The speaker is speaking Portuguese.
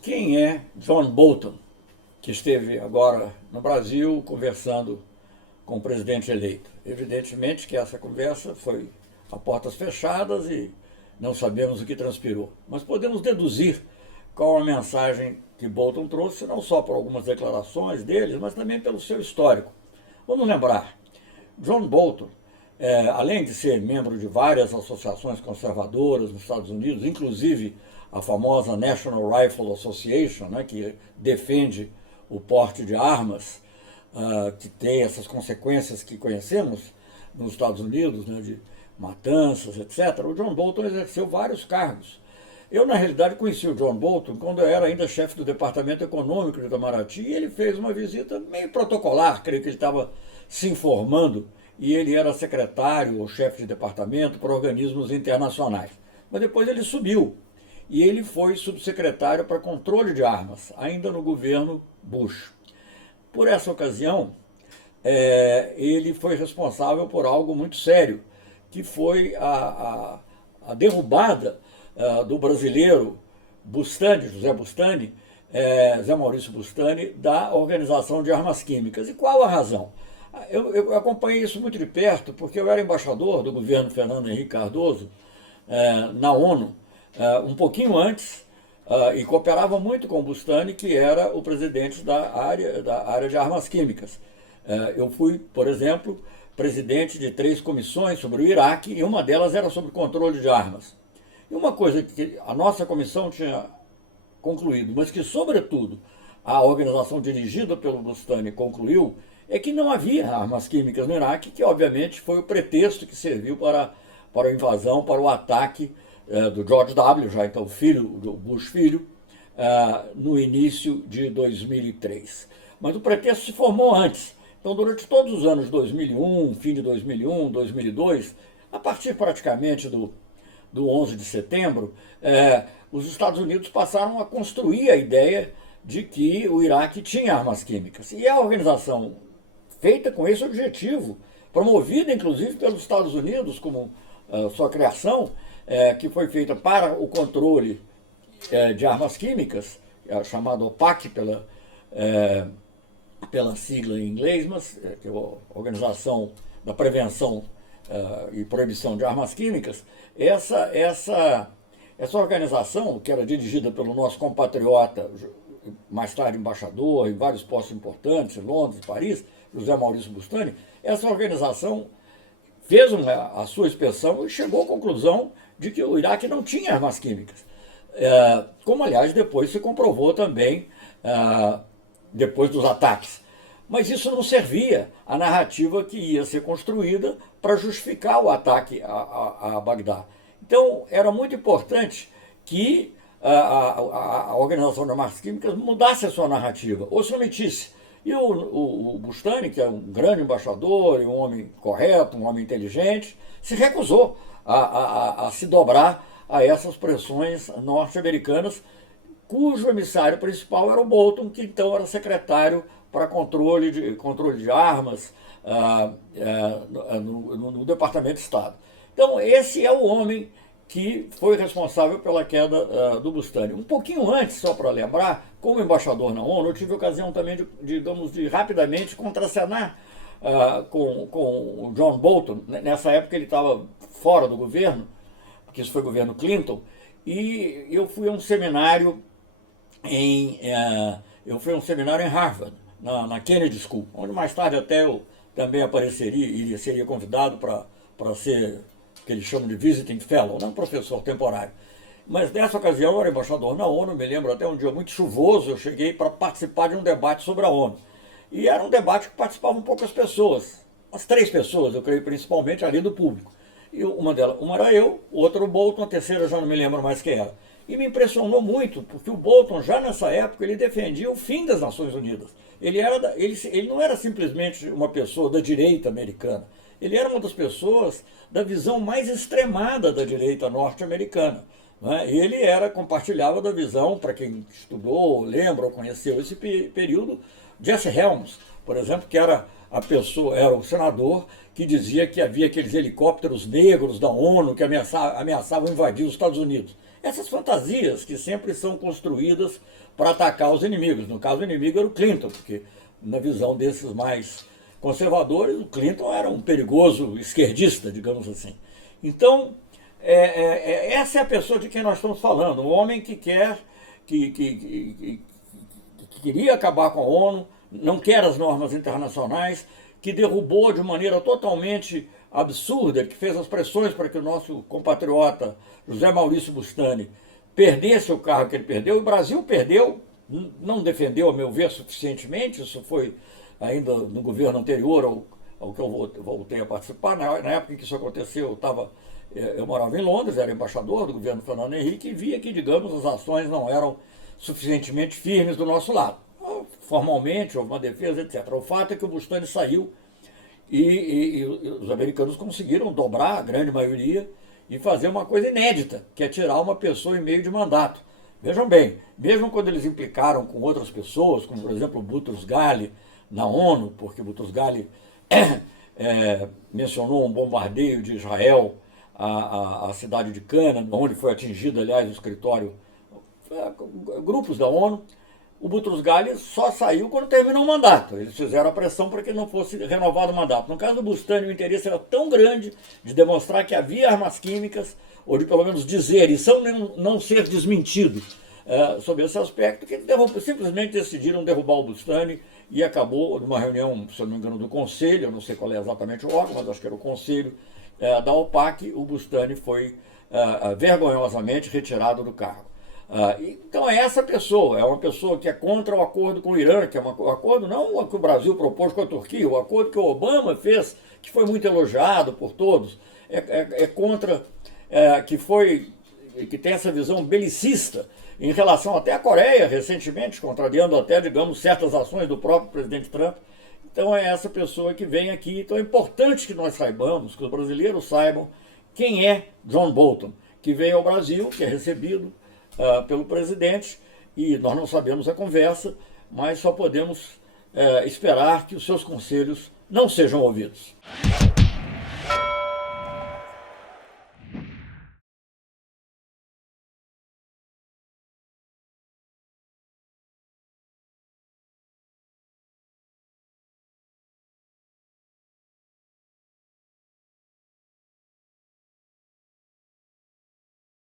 Quem é John Bolton, que esteve agora no Brasil conversando com o presidente eleito? Evidentemente que essa conversa foi a portas fechadas e não sabemos o que transpirou. Mas podemos deduzir qual a mensagem que Bolton trouxe, não só por algumas declarações dele, mas também pelo seu histórico. Vamos lembrar, John Bolton, além de ser membro de várias associações conservadoras nos Estados Unidos, inclusive a famosa National Rifle Association, né, que defende o porte de armas, que tem essas consequências que conhecemos nos Estados Unidos, né, de matanças, etc. O John Bolton exerceu vários cargos. Eu, na realidade, conheci o John Bolton quando eu era ainda chefe do Departamento Econômico de Itamaraty, e ele fez uma visita meio protocolar, creio que ele estava se informando, e ele era secretário ou chefe de departamento para organismos internacionais. Mas depois ele subiu, e ele foi subsecretário para controle de armas, ainda no governo Bush. Por essa ocasião, ele foi responsável por algo muito sério, que foi a derrubada do brasileiro Bustani, José Bustani, Zé Maurício Bustani, da Organização de Armas Químicas. E qual a razão? Eu acompanhei isso muito de perto, porque eu era embaixador do governo Fernando Henrique Cardoso na ONU, um pouquinho antes, e cooperava muito com o Bustani, que era o presidente da área de armas químicas. Eu fui, por exemplo, presidente de 3 comissões sobre o Iraque, e uma delas era sobre controle de armas. E uma coisa que a nossa comissão tinha concluído, mas que, sobretudo, a organização dirigida pelo Bustani concluiu, é que não havia armas químicas no Iraque, que obviamente foi o pretexto que serviu para a invasão, para o ataque do George W., já então filho do Bush filho, no início de 2003. Mas o pretexto se formou antes. Então, durante todos os anos de 2001, fim de 2001, 2002, a partir praticamente do 11 de setembro, os Estados Unidos passaram a construir a ideia de que o Iraque tinha armas químicas. E a organização feita com esse objetivo, promovida inclusive pelos Estados Unidos como sua criação, que foi feita para o controle de armas químicas, chamada OPAC pela sigla em inglês, mas que é a Organização da Prevenção e Proibição de Armas Químicas. Essa organização, que era dirigida pelo nosso compatriota, mais tarde embaixador em vários postos importantes, em Londres, Paris, José Maurício Bustani, essa organização fez a sua inspeção e chegou à conclusão de que o Iraque não tinha armas químicas. Como, aliás, depois se comprovou também, depois dos ataques. Mas isso não servia à narrativa que ia ser construída para justificar o ataque a Bagdá. Então, era muito importante que a Organização de Armas Químicas mudasse a sua narrativa, ou se omitisse. E o Bustani, que é um grande embaixador, um homem correto, um homem inteligente, se recusou a se dobrar a essas pressões norte-americanas, cujo emissário principal era o Bolton, que então era secretário para controle de armas no Departamento de Estado. Então, esse é o homem que foi responsável pela queda do Bustani. Um pouquinho antes, só para lembrar, como embaixador na ONU, eu tive a ocasião também de rapidamente contracenar com o John Bolton. Nessa época ele estava fora do governo, porque isso foi o governo Clinton, e eu fui a um seminário em Harvard, na Kennedy School, onde mais tarde até eu também seria convidado para ser o que eles chamam de visiting fellow, não professor temporário. Mas nessa ocasião eu era embaixador na ONU, me lembro até um dia muito chuvoso, eu cheguei para participar de um debate sobre a ONU. E era um debate que participavam poucas pessoas, umas 3 pessoas, eu creio, principalmente ali do público. E uma era eu, outra o Bolton, a terceira eu já não me lembro mais quem era. E me impressionou muito, porque o Bolton, já nessa época, ele defendia o fim das Nações Unidas. Ele não era simplesmente uma pessoa da direita americana, ele era uma das pessoas da visão mais extremada da direita norte-americana. Né? Ele compartilhava da visão, para quem estudou, lembra ou conheceu esse período, Jesse Helms, por exemplo, que era o senador que dizia que havia aqueles helicópteros negros da ONU que ameaçavam invadir os Estados Unidos. Essas fantasias que sempre são construídas para atacar os inimigos. No caso, o inimigo era o Clinton, porque na visão desses mais conservadores, o Clinton era um perigoso esquerdista, digamos assim. Então, essa é a pessoa de quem nós estamos falando, um homem que quer, que queria acabar com a ONU, não quer as normas internacionais, que derrubou de maneira totalmente absurda, que fez as pressões para que o nosso compatriota José Maurício Bustani perdesse o cargo que ele perdeu. O Brasil perdeu, não defendeu, a meu ver, suficientemente. Isso foi ainda no governo anterior ao que eu voltei a participar. Na época em que isso aconteceu, eu morava em Londres, era embaixador do governo Fernando Henrique, e via que, digamos, as ações não eram suficientemente firmes do nosso lado. Formalmente, houve uma defesa, etc. O fato é que o Bustani saiu e os americanos conseguiram dobrar a grande maioria e fazer uma coisa inédita, que é tirar uma pessoa em meio de mandato. Vejam bem, mesmo quando eles implicaram com outras pessoas, como por exemplo o Boutros Ghali na ONU, porque Boutros Ghali mencionou um bombardeio de Israel à cidade de Cana, onde foi atingido, aliás, o escritório, grupos da ONU. O Boutros Ghali só saiu quando terminou o mandato. Eles fizeram a pressão para que ele não fosse renovado o mandato. No caso do Bustani, o interesse era tão grande de demonstrar que havia armas químicas, ou de pelo menos dizer, e não ser desmentido sobre esse aspecto, que eles simplesmente decidiram derrubar o Bustani e acabou, numa reunião, se eu não me engano, do Conselho, eu não sei qual é exatamente o órgão, mas acho que era o Conselho da OPAC, o Bustani foi vergonhosamente retirado do cargo. Então é essa pessoa, é uma pessoa que é contra o acordo com o Irã, que é um acordo não o que o Brasil propôs com a Turquia, o acordo que o Obama fez, que foi muito elogiado por todos, contra, que tem essa visão belicista em relação até à Coreia, recentemente, contrariando até, digamos, certas ações do próprio presidente Trump. Então é essa pessoa que vem aqui. Então é importante que nós saibamos, que os brasileiros saibam quem é John Bolton, que veio ao Brasil, que é recebido pelo presidente, e nós não sabemos a conversa, mas só podemos esperar que os seus conselhos não sejam ouvidos.